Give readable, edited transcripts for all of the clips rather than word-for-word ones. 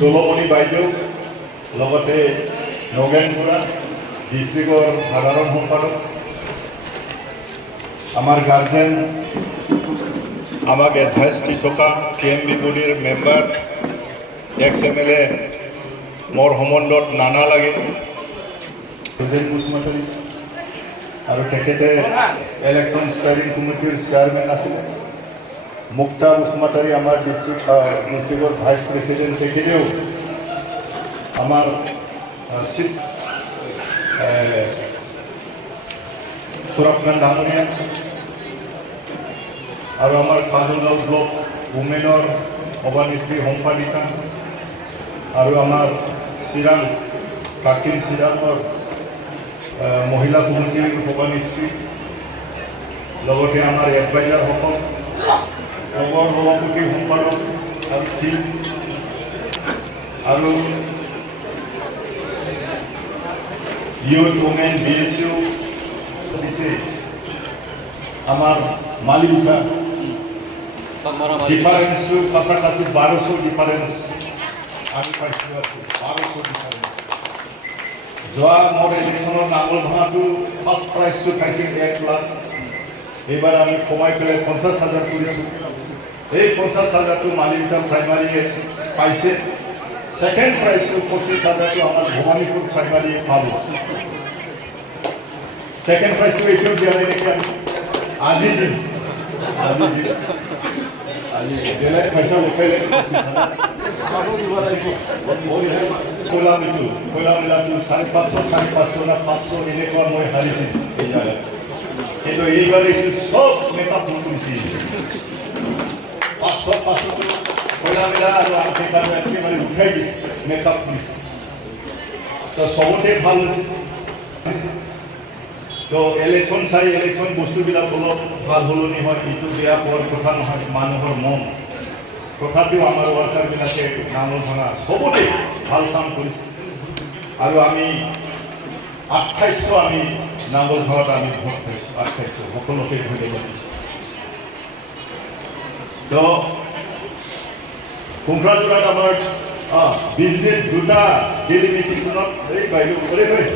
দোলমণি বাইদেউ লগতে নগেন বৰা ডিষ্ট্ৰিক্টৰ সাধাৰণ সম্পাদক আমাৰ গাৰ্জেন আমাক এডভাইচ দি থকা কেএমবি বডিৰ মেম্বাৰ এক্স MLA মোৰ সম্বন্ধত নানা লাগে সুজেন মুছমাতাৰী আৰু তেখেতে ইলেকশ্যন ষ্টাৰিং কমিটিৰ চেয়াৰমেন আছিলে মুক্তা মুছমাতাৰী আমাৰ ডিষ্ট্ৰিক্টৰ ভাইচ প্ৰেচিডেণ্ট তেখেতেও আমাৰ চিফ সুৰক্ষণ ডাঙৰীয়া আৰু আমাৰ কাজলগাঁও ব্লক উমেনৰ সভানেত্ৰী সম্পাদিকা আৰু আমাৰ চিৰাং প্ৰাচীন চিৰাঙৰ মহিলা কমিটিৰ সভানেত্ৰী লগতে আমাৰ এডভাইজাৰসকল নগৰ সভাপতি সম্পাদক আৰু চিফ আৰু ইউথ ওমেন BSU দিছে আমাৰ মালিকা ডিফাৰেন্সটো কাছাকাছি 1200 ডিফাৰেন্স আমি পাইছোঁ 1200 ডিফাৰেন্স যোৱা মোৰ ইলেকশ্যনৰ নাঙল ভাঙাটো ফাৰ্ষ্ট প্ৰাইজটো পাইছিল 1 লাখ এইবাৰ আমি কমাই পেলাই 50,000 কৰিছোঁ এই 50,000টো মালিকা প্ৰাইমাৰীয়ে পাইছে সেকেন্ড প্ৰাইজটো 25,000টো আমাৰ ভৱানীপুৰ প্ৰাইমাৰীয়ে পাব সেকেন্ড প্ৰাইজটো এতিয়াও দিয়া নাই নেকি আজি দিম আজি বেলেগ পইচা উঠাইলে কয়লা মিলাটো 550 না 500 এনেকুৱা মই হাৰিছিল এই জাগাত কিন্তু এইবাৰ এইটো সব মেকআপ কৰিছিল 500 কয়লা মিলা আৰু আমি একেবাৰে উঠাই দি মেকআপ কৰিছিল তো সবতে ভাল হৈছে তো ইলেকশ্যন চাই ইলেকশ্যন বস্তুবিলাক অলপ ভাল সলনি হয় এইটো বেয়া পোৱাৰ কথা নহয় মানুহৰ মন তথাপিও আমাৰ ৱাৰ্কাৰবিলাকে নাঙল ভাঙা সবতে ভাল কাম কৰিছে আৰু আমি 2800 আমি নাঙল ভাঙাত আমি ভোট পাইছোঁ 2800 সকলোকে ধন্যবাদ দিছোঁ তো কোকৰাঝাৰত আমাৰ বিজনেছ দুটা ডেইলি মিটিঙত এই বাইদেউ কৰে হয়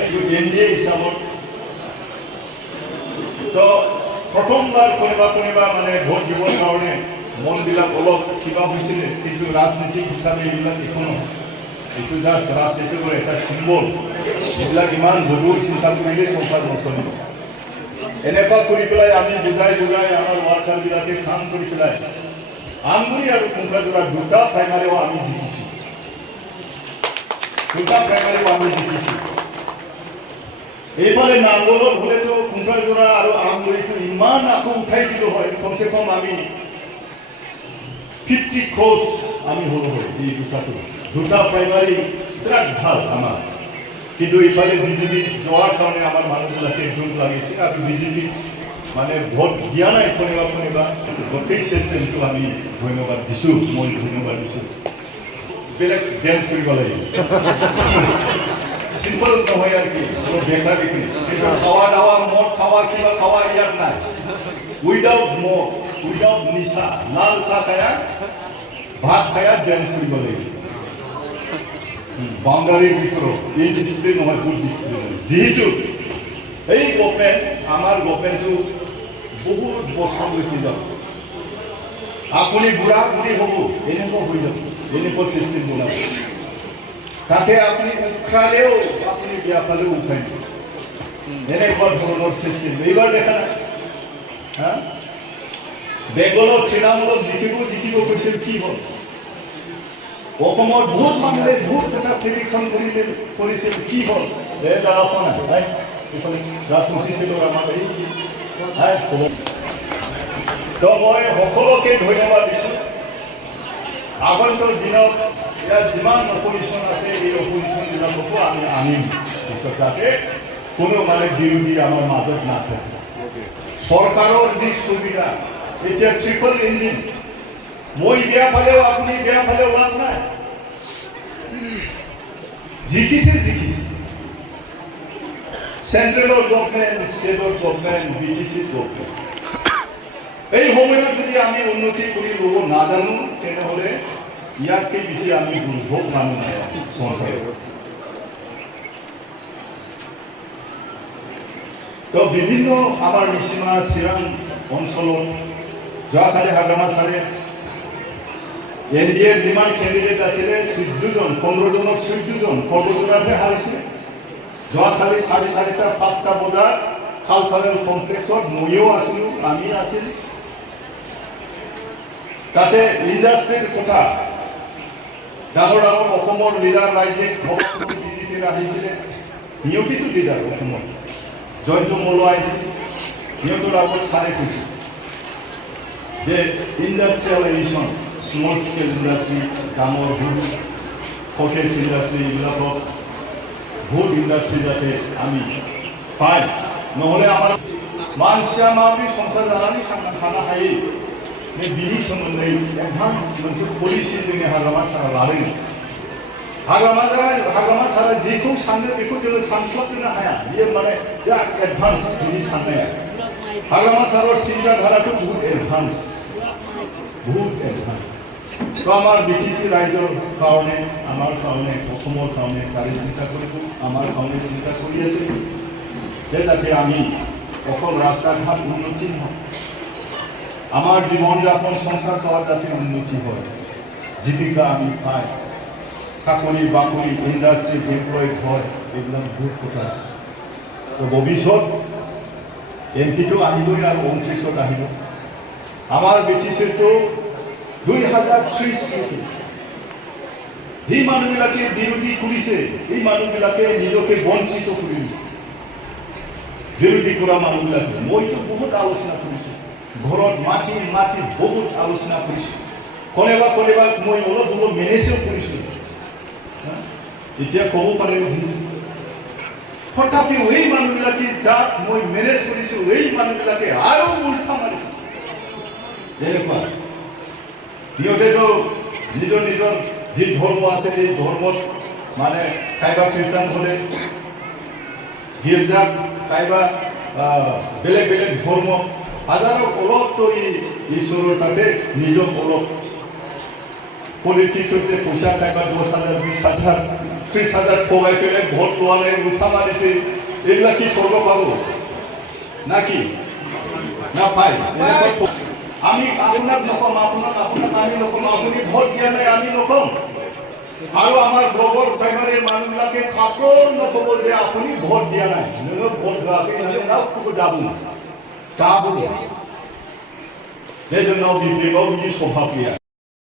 এইটো NDA হিচাপত তো প্ৰথমবাৰ কোনোবা মানে ভোট দিবৰ কাৰণে মনবিলাক অলপ কিবা হৈছিল কিন্তু ৰাজনীতিক হিচাপে এইবিলাক একো নহয় এইটো জাষ্ট ৰাজনীতিৰ এটা চিম্বল এইবিলাক ইমান গধুৰ চিন্তা কৰিলে সংসাৰ নচলিব এনেকুৱা কৰি পেলাই আমি বুজাই আমাৰ ৱাৰ্কাৰবিলাকে কাম কৰি পেলাই আমগুৰি আৰু কোকৰাঝাৰৰ দুটা প্ৰাইমাৰীও আমি জিকিছোঁ এইফালে নাংগলত হ'লেতো কোকৰাঝাৰ আৰু আমগুৰিটো ইমান আকৌ উঠাই দিলোঁ হয় কমচে কম আমি 50 ক্ৰ'ছ আমি হ'লো হয় এই দুটা প্ৰাইমাৰী বিৰাট ভাল আমাৰ কিন্তু ইফালে বিজেপি যোৱাৰ কাৰণে আমাৰ মানুহবিলাকে দুখ লাগিছে আৰু বিজেপি মানে ভোট দিয়া নাই কোনোবা গোটেই চিষ্টেমটো আমি ধন্যবাদ দিছোঁ মই ধন্যবাদ দিছোঁ বেলেগ ডেন্স কৰিব লাগিব চিম্পল নহয় আৰু কি বেকাৰ দেখি কিন্তু খাৱা দাৱা মদ খাৱা কিবা খাৱা ইয়াত নাই উইদাউট মদ উইদাউট নিচা লাল চাহ খায়া ভাত খায়া ডেন্স কৰিব লাগিব বাউণ্ডাৰীৰ ভিতৰত এই ডিচিপ্লিন নহয় গুড ডিচিপ্লিন যিহেতু এই গভৰ্ণমেণ্ট আমাৰ গভৰ্ণমেণ্টটো বহুত বছৰলৈকে যাব আপুনি বুঢ়া বুঢ়ী হ'ব এনেকুৱা হৈ যাব এনেকুৱা চিষ্টেম বনাব তাতে আপুনি উঠালেও আপুনি বিয়া পালেও উঠাই দিব এনেকুৱা ধৰণৰ চিষ্টেম এইবাৰ দেখা নাই বেংগলত তৃণমূলক জিকিব কৈছিল কি হ'ল অসমৰ বহুত মানুহে বহুত কথা প্ৰেডিকশ্যন কৰিছিল কি হ'ল তাৰ অসম নাই এইফালে ৰাজমুচিছিলোঁ আমাৰ তো মই সকলোকে ধন্যবাদ দিছোঁ আগন্তুক দিনত ইয়াত যিমান অপজিশ্যন আছে এই অপজিশ্যনবিলাককো আমি আনিম পিছত যাতে কোনো মানে বিৰোধী আমাৰ মাজত নাথাকে চৰকাৰৰ যি সুবিধা এতিয়া ট্ৰিপল ইঞ্জিন মই বেয়া পালেও আপুনি বেয়া পালেও লাভ নাই জিকিছে চেন্ট্ৰেলৰ গভৰ্ণমেণ্ট ষ্টেটৰ গভৰ্ণমেণ্ট BTC গভৰ্ণমেণ্ট এই সময়ত যদি আমি উন্নতি কৰি ল'ব নাজানো তেনেহ'লে ইয়াতকৈ বেছি আমি দুৰ্ভোগ মানুহ নাই সংসাৰত। তো বিভিন্ন আমাৰ নিচিনা চিৰাং অঞ্চলত যোৱাকালি হাগ্ৰামা ছাৰে NDA যিমান কেণ্ডিডেট আছিলে 14জন 15জনক 14জন 15জনহে হাৰিছিলে। যোৱাকালি 4:30-5টা বজাত কালচাৰেল কমপ্লেক্সত ময়ো আছিলোঁ, আমি আছিল। তাতে ইণ্ডাষ্ট্ৰীৰ কথা ডাঙৰ ডাঙৰ অসমৰ লিডাৰ ৰাইজে বিজেপিৰ আহিছিলে, নিয়মিত লিডাৰ অসমৰ জয়ন্ত মল্ল আহিছিল। সিহঁতৰ আগত ছাৰে কৈছিল যে ইণ্ডাষ্ট্ৰিয়েলাইজেশ্যন, স্মল স্কেল ইণ্ডাষ্ট্ৰী, ডাঙৰ ভোট কটেজ ইণ্ডাষ্ট্ৰী এইবিলাকক ভোট ইণ্ডাষ্ট্ৰী যাতে আমি পাই, নহ'লে আমাৰ मानसिया माबोरै संसार जानानै थांनानै थानो हायो बिनि सोमोन्दै एडभान्स मोनसे पलिसि जोंनि हाग्रामा सारा लादों। हाग्रामा सारा जेखौ सानो बेखौ जोङो सानस्लाबनो हाया, बियो माने बिराद एडभान्स बिनि साननाया। हाग्रामा सारार चिन्ताधाराखौ बहुत एडभान्स। তো আমার বিটিসি ৰাইজৰ কাৰণে আমাৰ কাৰণে অসমৰ কাৰণে চাৰি চিন্তা কৰিব, আমাৰ কাৰণে চিন্তা কৰি আছে যে যাতে আমি অকল ৰাস্তা ঘাট উন্নতি হয়, আমার জীবন যাপন সংসার করা যাতে উন্নতি হয়, জীবিকা আমি পাই, চাকরি বাকরি ইন্ডাস্ট্রি এমপ্লয়েড হয়, এইবিলাক বহুত কথা। তো ভবিষ্যৎ এমপিটো আহিবই আৰু 29ত আহিব। আমাৰ বিটিসিটো 2030 যি মানুহবিলাকে বিৰোধী কৰিছে এই মানুহবিলাকে নিজকে বঞ্চিত কৰি দিছে। বিৰোধী কৰা মানুহবিলাকে মইতো বহুত আলোচনা কৰিছোঁ, ঘৰত মাতি মাতি বহুত আলোচনা কৰিছোঁ, কোনোবা মই অলপ মেনেজও কৰিছোঁ। এতিয়া ক'ব পাৰে তথাপিও এই মানুহবিলাকে যাক মই মেনেজ কৰিছোঁ এই মানুহবিলাকে আৰু উল্টা মাৰিছে। যেনেকুৱা সিহঁতেতো নিজৰ নিজৰ যি ধৰ্ম আছে এই ধৰ্মত মানে কাইবা খ্ৰীষ্টান হ'লে গীৰ্জাত, কাইবা বেলেগ বেলেগ ধৰ্ম হাজাৰক অলপতো ঈশ্বৰৰ তাতে নিজক অলপ পলিটিক্সতে পইচা কাইবা 10,000 20,000 30,000 খোৱাই পেলাই ভোট লোৱালে উঠা মাৰিছে, এইবিলাক কি স্বৰ্গ পাব নাকি? নাপায়। আমি আপোনাক নকম, আপোনাক আমি নকম, আপুনি ভোট দিয়া নাই আমি নকম। আৰু আমাৰ ব্লগৰ প্ৰাইমাৰী মানুহবিলাকে কাকো নক'ব যে আপুনি ভোট দিয়া নাই, নोङो ভোट होआखै होननानै रावखौबो दाबुङा। बे जोंनाव बिपिएफआव बिदि सभाब गैया।